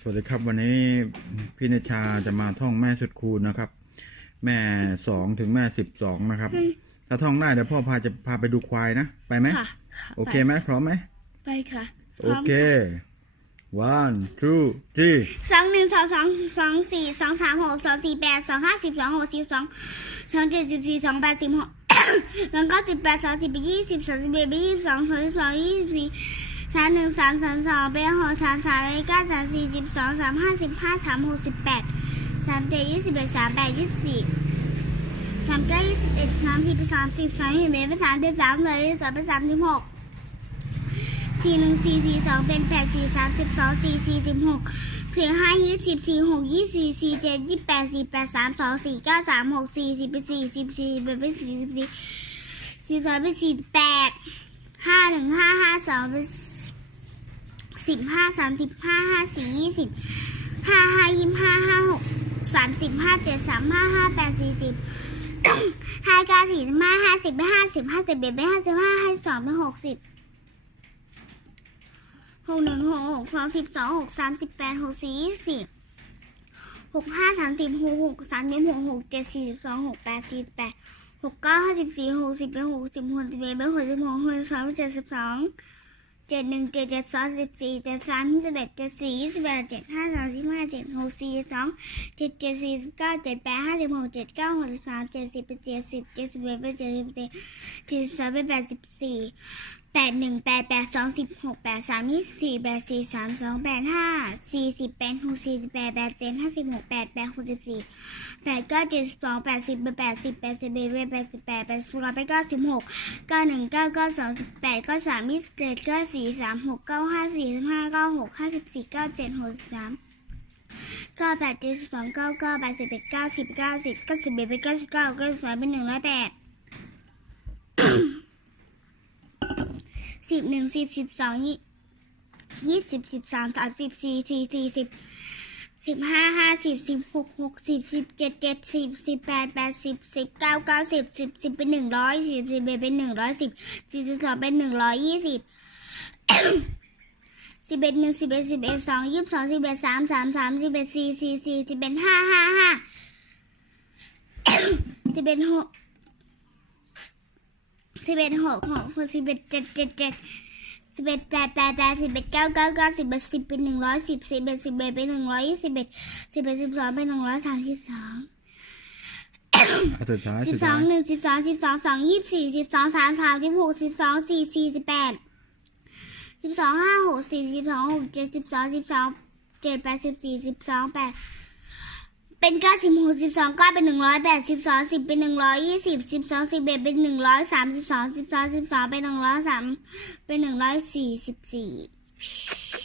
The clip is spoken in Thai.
สวัสดีครับวันนี้พี่นชาจะมาท่องแม่สุดคูณนะครับ แม่สองถึงแม่สิบสองนะครับ ถ้าท่องได้เดี๋ยวพ่อพาจะพาไปดูควายนะ ไปไหมค่ะค่ะโอเคไหมพร้อมไหมไปค่ะโอเค one two three สองหนึ่งสองสองสองสี่สองสามหกสองสี่แปดสองห้าสิบสองหกสิบสองสองเจ็ดสิบสี่สองแปดสิบหก สองเก้าสิบแปดสองสิบยี่สิบสองสิบเอ็ดยี่สิบสองสองสิบสองยี่สิบสี่ สามหนึ่งสามสามสองเป็นหกสามสามเก้าสามสี่สิบสองสามห้าสิบห้าสามหกสิบแปดสามเจ็ดยี่สิบเอ็ดสามแปดยี่สิบสี่สามเก้ายี่สิบเอ็ดสามสิบสามสิบสามสิบเอ็ดเป็นสามสิบสามเลยสามเป็นสามสิบหกสี่หนึ่งสี่สี่สองเป็นแปดสี่สามสิบสองสี่สี่สิบหกสี่ห้ายี่สิบสี่หกยี่สี่สี่เจ็ดยี่แปดสี่แปดสามสองสี่เก้าสามหกสี่สิบเป็นสี่สิบสี่เป็นเป็นสี่สิบสี่สี่สองเป็นสี่แปดห้าหนึ่งห้าห้าสองเป็น สิบห้าสามสิบห้าห้าสี่ยี่สิบห้าห้ายี่ห้าห้าหกสามสิบห้าเจ็ดสามห้าห้าแปดสี่สิบห้าเก้าสี่สิบห้าห้าสิบห้าสิบห้าสิบเอ็ดเป็นห้าสิบห้าห้าสองเป็นหกสิบหกหนึ่งหกหกสองสิบสองหกสามสิบแปดหกสี่ยี่สิบหกห้าสามสิบหกหกสามสิบหกหกเจ็ดสี่สิบสองหกแปดสี่แปดหกเก้าห้าสิบสี่หกสิบเป็นหกสิบหกสิบเอ็ดเป็นหกสิบหกหกสิบสองเจ็ดสิบสอง เจ็ดหนึ่งเจ็ดเจ็ดสองสิบสี่เจ็ดสามสิบเอ็ดเจ็ดสี่ยี่สิบแปดเจ็ดห้าสามสิบห้าเจ็ดหกสี่สองเจ็ดเจ็ดสี่สิบเก้าเจ็ดแปดห้าสิบหกเจ็ดเก้าหกสิบสามเจ็ดสิบเป็นเจ็ดสิบเจ็ดสิบเอ็ดเป็นเจ็ดสิบเจ็ดเจ็ดสิบสองเป็นแปดสิบสี่ แปดหนึ่งแปดแปดสองสิบหกแปดสามยี่สี่แปดสี่สามสองแปดห้าสี่สิบแปดหกสี่สิบแปดแปดเจ็ดห้าสิบหกแปดแปดหกสิบสี่แปดเก้าเจ็ดสองแปดสิบแปดสิบแปดสิบเอ็ดแปดสิบแปดแปดสิบเก้าแปดเก้าสิบหกเก้าหนึ่งเก้าเก้าสองสิบแปดเก้าสามยี่สิบเจ็ดเก้าสี่สามหกเก้าห้าสี่สิบห้าเก้าหกห้าสิบสี่เก้าเจ็ดหกสามเก้าแปดเจ็ดสองเก้าเก้าแปดสิบเอ็ดเก้าสิบเก้าสิบเก้าสิบเอ็ดเป็นเก้าสิบเก้าเก้าสิบสองเป็นหนึ่งร้อยแปด สิบหนึ่งสิบสิบสองยี่ยี่สิบสิบสามสามสิบสี่สี่สี่สิบสิบห้าห้าสิบสิบหกหกสิบสิบเจ็ดเจ็ดสิบสิบแปดแปดสิบสิบเก้าเก้าสิบสิบสิบเป็นหนึ่งร้อยสิบสิบเป็นหนึ่งร้อยสิบสิบสิบสองเป็นหนึ่งร้อยยี่สิบสิบเอ็ดหนึ่งสิบเอ็ดสิบเอ็ดสองยี่สิบสองสิบเอ็ดสามสามสามสิบเอ็ดสี่สี่สี่สิบเอ็ดห้าห้าห้าสิบเอ็ดหก สิบเอ็ดหกหกสิบเอ็ดเจ็ดเจ็ดเจ็ดสิบเอ็ดแปดแปดแปดสิบเอ็ดเก้าเก้าเก้าสิบเอ็ดสิบเป็นหนึ่งร้อยสิบสิบเอ็ดสิบเอ็ดเป็นหนึ่งร้อยยี่สิบเอ็ดสิบเอ็ดสิบสองเป็นหนึ่งร้อยสามสิบสองอะสุดท้ายสิสุบดสอท้างยหนึ่งสิบสองสิบสองสองยี่สิบสี่สิบสองสามสามสิบหกสิบสองสี่สี่สิบแปดสิบสองห้าหกสิบสิบสองหกเจ็ดสิบสองสิบสองเจ็ดแปดสิบสี่สิบสองแปด เป็นเก้าสิบหกสิบสองก้าเป็นหนึ่งร้อยแปดสิบสองสิบเป็นหนึ่งร้อยยี่สิบสิบสองสิบเอ็ดเป็นหนึ่งร้อยสามสิบสองสิบสองสิบสองเป็นหนึ่งร้อยสามเป็นหนึ่งร้อยสี่สิบสี่